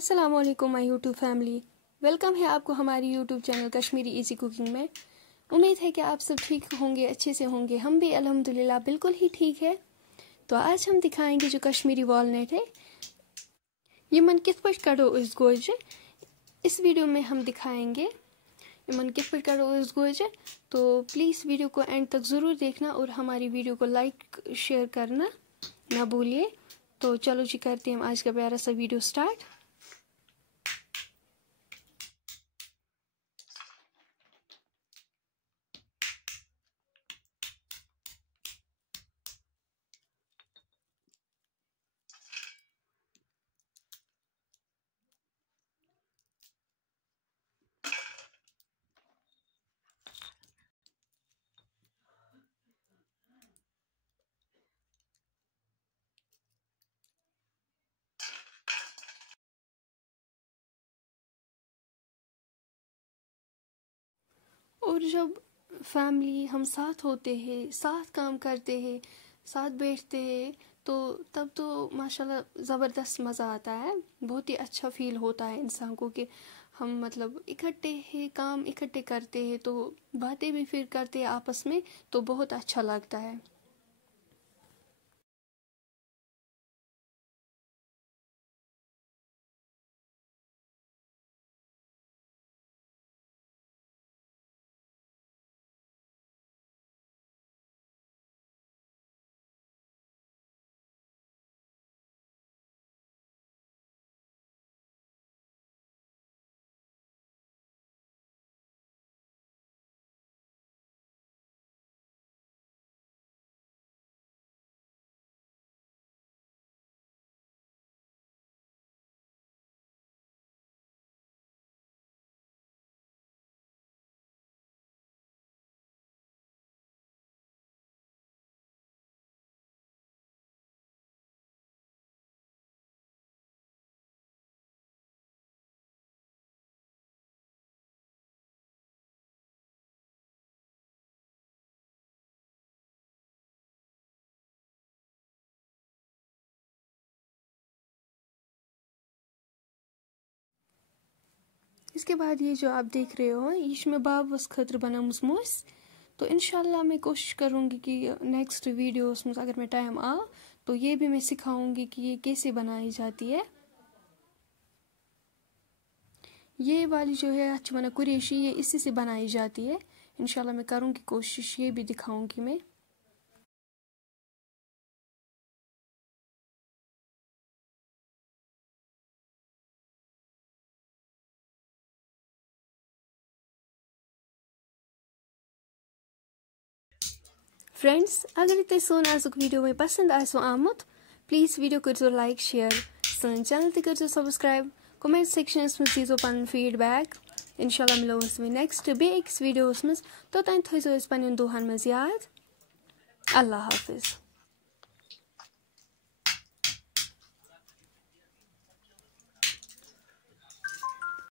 अस्सलाम वालेकुम my YouTube family. Welcome है आपको हमारी YouTube channel Kashmiri easy cooking में। उम्मीद है कि आप सब ठीक होंगे, अच्छे से होंगे। हम भी अल्हम्दुलिल्लाह बिल्कुल ही ठीक है। तो आज हम दिखाएंगे जो कश्मीरी वॉलनट है, यमन कित पट कड़ो इस गोजे। इस वीडियो में हम दिखाएंगे यमन कित पट कड़ो इस गोजे। तो प्लीज़ वीडियो को एंड तक ज़रूर देखना और हमारी वीडियो को लाइक शेयर करना ना भूलिए। तो चलो जी, करते हैं हम आज का प्यारा सा वीडियो स्टार्ट। और जब फैमिली हम साथ होते हैं, साथ काम करते हैं, साथ बैठते हैं, तो तब तो माशाल्लाह ज़बरदस्त मज़ा आता है। बहुत ही अच्छा फील होता है इंसान को कि हम मतलब इकट्ठे हैं, काम इकट्ठे करते हैं, तो बातें भी फिर करते हैं आपस में, तो बहुत अच्छा लगता है। इसके बाद ये जो आप देख रहे हो, इसमें बाब वस खतर बनामुस मोस। तो इंशाल्लाह मैं कोशिश करूँगी कि नेक्स्ट वीडियोस में अगर मैं टाइम आ तो ये भी मैं सिखाऊंगी कि ये कैसे बनाई जाती है। ये वाली जो है अच्छी कुरेशी, ये इसी से बनाई जाती है। इंशाल्लाह मैं करूँगी कोशिश, ये भी दिखाऊंगी मैं। फ्रेंड्स, अगर तुम सोन आजुक वीडियो में पसंद आसो आमुत, प्लीज़ वीडियो करो लाइक शेयर, सन चैनल ते करो सब्सक्राइब, कमेंट सेक्शनस में दीजो पन फीडबैक। इंशाल्लाह मिलो में नेक्स्ट बेक्स वीडियोस में। तो तन थो पन्न दुहन मज याद। अल्लाह हाफिज़।